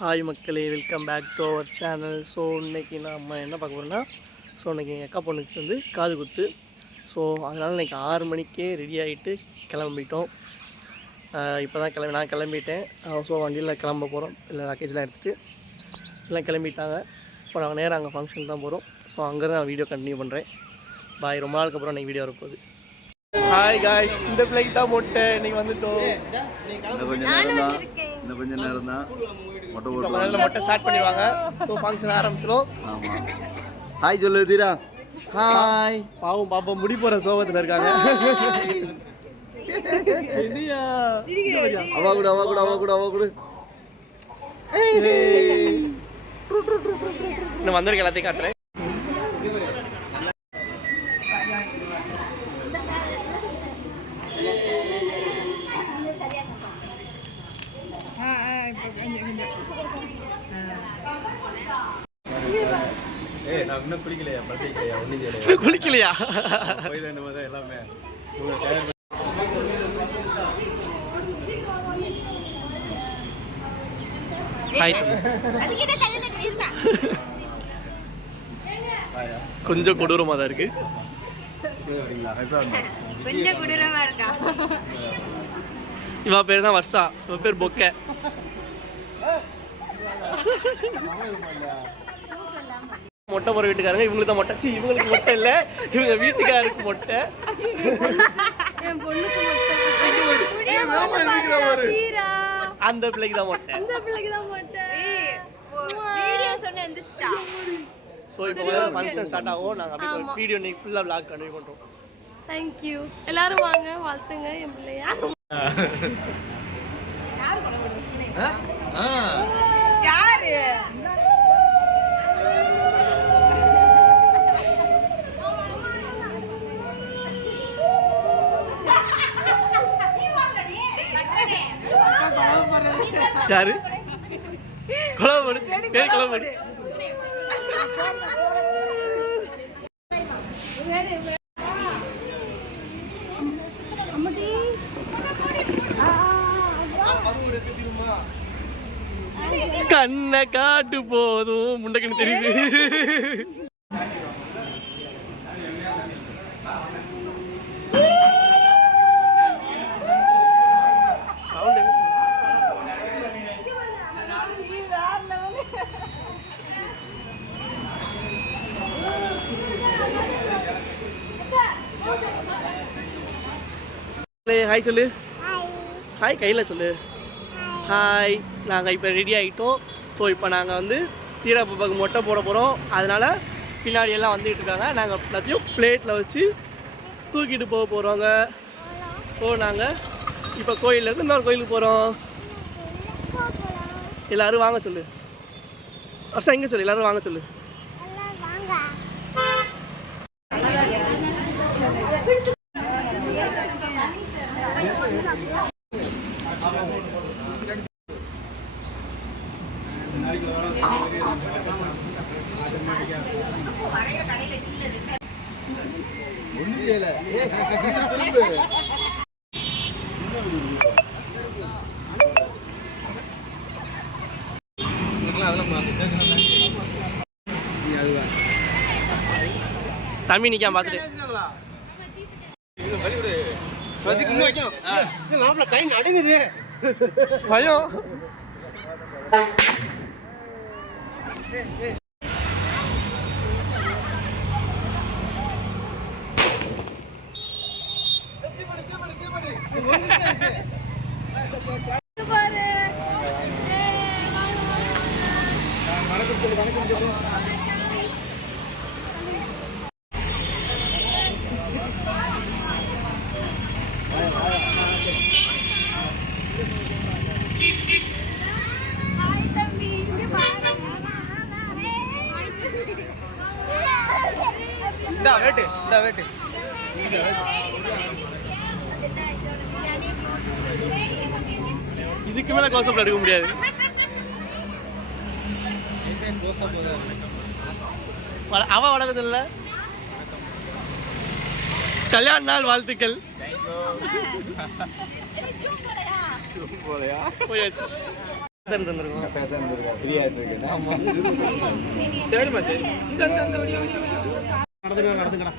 Hi மக்களே, welcome back to our channel. So இன்றைக்கி நம்ம என்ன பார்க்க போகிறோம்னா, ஸோ இன்றைக்கி எங்கள் அக்கா பொண்ணுக்கு வந்து காது குத்து. ஸோ அதனால் இன்றைக்கி 6 மணிக்கே ரெடி ஆகிட்டு கிளம்பிட்டோம். இப்போ தான் நான் கிளம்பிட்டேன். ஸோ வண்டியில் கிளம்ப போகிறோம். இல்லை லக்கேஜ்லாம் எடுத்துகிட்டு எல்லாம் கிளம்பிட்டாங்க. இப்போ நாங்கள் நேராக அங்கே ஃபங்க்ஷன் தான் போகிறோம். ஸோ அங்கே தான் நான் வீடியோ கண்டினியூ பண்ணுறேன். பாய். ரொம்ப நாளுக்கு அப்புறம் இன்றைக்கி வீடியோ வரப்போகுது. ஹாய் காய்ஸ், இந்த பிள்ளைக்கு தான் மொட்டை. இன்றைக்கி வந்துட்டோம். கொஞ்சம் நேரம் தான் மொட்டை ஸ்டார்ட் பண்ணிடுவாங்க. ஸோ ஃபங்க்ஷன் ஆரம்பிச்சிடும். ஆமாம். ஹாய் சொல்லு தீரா. ஹாய். பாவம் பாப்பா முடி போகிற சோகத்தில் இருக்காங்க. அவா கூட இன்னும் வந்திருக்க எல்லாத்தையும் காட்டுறேன். குளிக்கலையா? எல்லாமே கொஞ்சம் கொடூரமா தான் இருக்கு. இவ பேர் தான் வர்ஷா, இவ பேர் பொக்கை. மொட்டை போற வீட்டுக்காரங்க இவங்களுக்கு தான் மொட்டை. இவங்களுக்கு மொட்டை இல்லை, இவங்க வீட்டுக்காருக்கு மொட்டை. அந்த பிள்ளைக்கு தான் மொட்டை. ஸோ இப்போ ஃபங்க்ஷன் ஸ்டார்ட் ஆகும். நாங்கள் அப்படியே வீடியோ இன்னைக்கு ஃபுல்லாக விளாக் கண்டினியூ பண்ணுறோம். தேங்க்யூ. எல்லாரும் வாங்க, வாழ்த்துங்க என் பிள்ளையா. யாரு யாரு கொலபடு பேர் கொலபடு. கண்ணை காட்டு போதும் முண்டக்கண்ணு தெரியுது. ஹாய் சொல்லு. ஹாய் கையில் சொல்லு. ஹாய். நாங்கள் இப்போ ரெடி ஆகிட்டோம். ஸோ இப்போ நாங்கள் வந்து தீரா பாப்பாவுக்கு மொட்டை போட போகிறோம். அதனால் பின்னாடி எல்லாம் வந்துகிட்டு இருக்காங்க. நாங்கள் எல்லாத்தையும் பிளேட்டில் வச்சு தூக்கிட்டு போக போகிறோங்க. ஸோ நாங்கள் இப்போ கோயிலேருந்து இன்னொரு கோயிலுக்கு போகிறோம். எல்லோரும் வாங்க சொல்லு. வருஷம் எங்கே சொல்லு. எல்லோரும் வாங்க சொல்லு. தம்பி நிக்காம பார்த்துட்டு கை நடுங்குது பயம். வேட்டு இதுக்கு மேல க்ளோஸ்அப்ல எடுக்க முடியாது. அவ வணக்கம் இல்ல. கல்யாண நாள் வாழ்த்துக்கள். போயாச்சு. தந்துருக்கோம். ஃப்ரீயா இருக்கு. ஆமா. சரிம்மா சரி. நடந்துக்கடா.